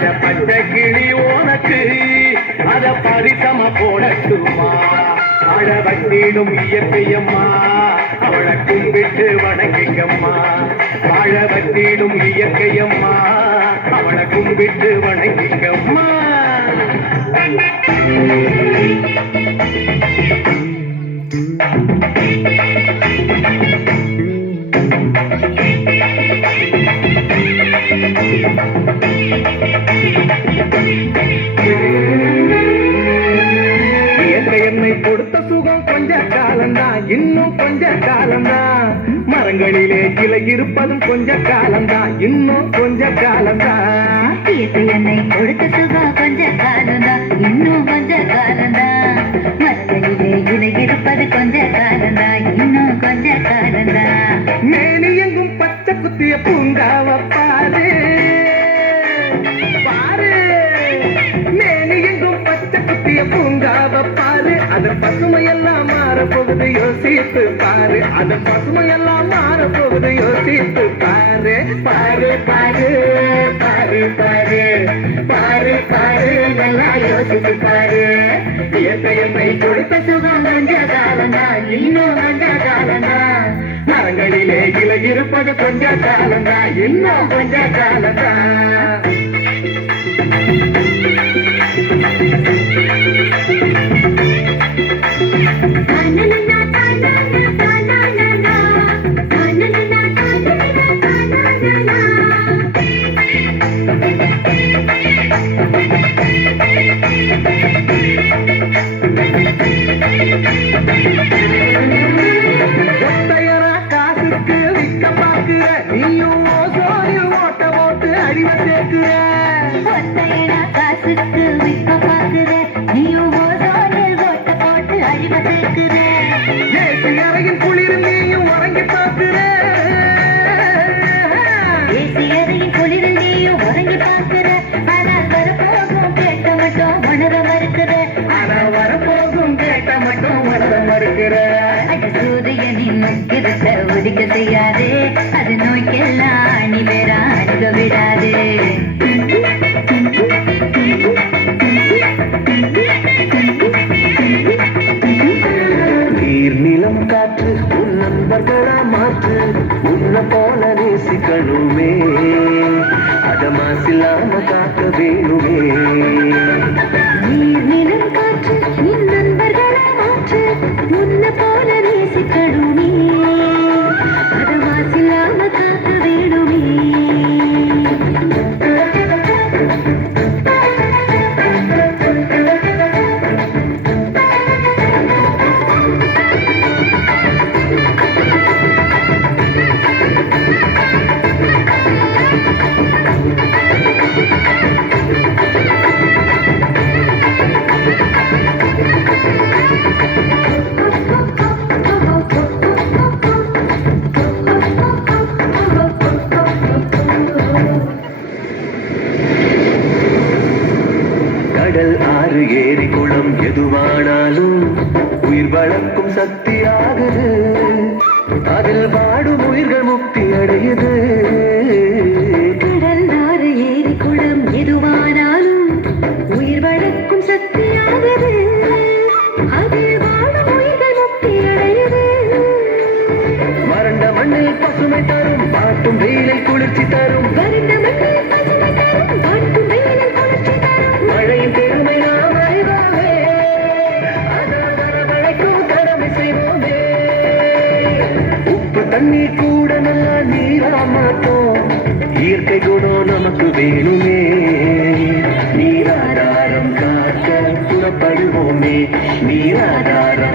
ராஜ பச்சை கிளி உனக்கு அத பரிசம போடட்டுமா அழ வட்டிடும் இயற்கையம்மா அவளை கும்பிட்டு வணங்கிக்கம்மா வாழ வட்டிடும் இயற்கையம்மா அவளை கும்பிட்டு வணங்கிக்கம்மா என்னை கொடுத்த சுகம் கொஞ்ச காலம்தான் இன்னும் கொஞ்ச காலம்தான் மரங்களிலே கிளை இருப்பதும் கொஞ்ச காலம்தான் இன்னும் கொஞ்ச காலம்தான் என்னை கொடுத்த சுகம் கொஞ்ச காலம்தான் இன்னும் கொஞ்ச காலம்தான் மரங்களிலே கிளை இருப்பது கொஞ்ச காலம்தான் இன்னும் கொஞ்ச காலம்தான் மேனி எங்கும் பச்சை குத்திய பூங்காவ பாரு பாரு மேனி எங்கும் பச்சை குத்திய பூங்காவ பாரு அதன் பசுமையெல்லாம் மாறப்போகுது யோசித்து பாரு அதன் பசுமையெல்லாம் மாறப்போகுது யோசித்து பாரு பாரு பாரு பாரு பாரு பாரு பாரு நல்லா யோசித்து பாரு இயற்கையை கொடுத்த சுகம் கொஞ்ச காலம்தான் இன்னும் கொஞ்ச காலம்தான் மரங்களிலே கிளை இருப்பது கொஞ்ச காலம்தான் இன்னும் கொஞ்ச காலம்தான் ஒத்தையரா காசுக்கு விற்க பாக்குற நீயும் ஓசோனில் ஓட்ட போட்டு அடிவ சேர்க்கிற ஒத்தையரா காசுக்கு விற்க பாக்குற நீயும் ஓசோனில் ஓட்ட போட்டு அடிவ சேர்க்கிற ஏசி அறையின் குளிர் நீயும் உறங்கி பார்க்கிற ஏசி அறையின் குளிர் நீயும் உறங்கி பார்க்கிற ஆனால் வரப்போகும் கேட்ட மட்டும் உணர மறுக்கிற ஆனால் வரப்போகும் கேட்ட மட்டும் உணர மறுக்கிற சூரியனின் முக்கிரத்தை ஒதுக்க செய்யாதே அது நோய்க்கெல்லாம் அணி வேற அணுக விடாதே நீர் நிலம் காற்று உன் நண்பர்களா மாற்று உன்னை போல நேசிக்கணுமே அதமாசில்லாம காக்க வேணுமே நீர் நிலம் காற்று உன் நண்பர்களா மாற்று உன்னை போல நேசிக்கணுமே அதமாசில்லாம காக்க வேணுமே கடல் ஆறு ஏரி குளம் எதுவானாலும் உயிர் வளர்க்கும் சக்தியாகுது அதில் வாடும் உயிர்கள் முக்தி அடையுது கடல் ஆறு ஏரி குளம் எதுவானாலும் உயிர் வளர்க்கும் சக்தியாகுது அதில் வாடும் உயிர்கள் முக்தி அடையுது வறண்ட மண்ணில் பசுமை தரும் பாட்டும் வெயிலை குளிர்ச்சி தரும் வறண்ட மண்ணில் பசுமை தரும் பாட்டும் வெயிலில் குளிர்ச்சி தரும் மழையின் பெருமை நாம் அறிவோமே அதன் வரவழைக்கும் கடமை செய்வோமே உப்பு தண்ணீர் கூட நல்லா நீரா மாட்டோம் இயற்கை குணம் நமக்கு வேணுமே நீராதாரம் காக்க புறப்படுவோமே நீராதாரம்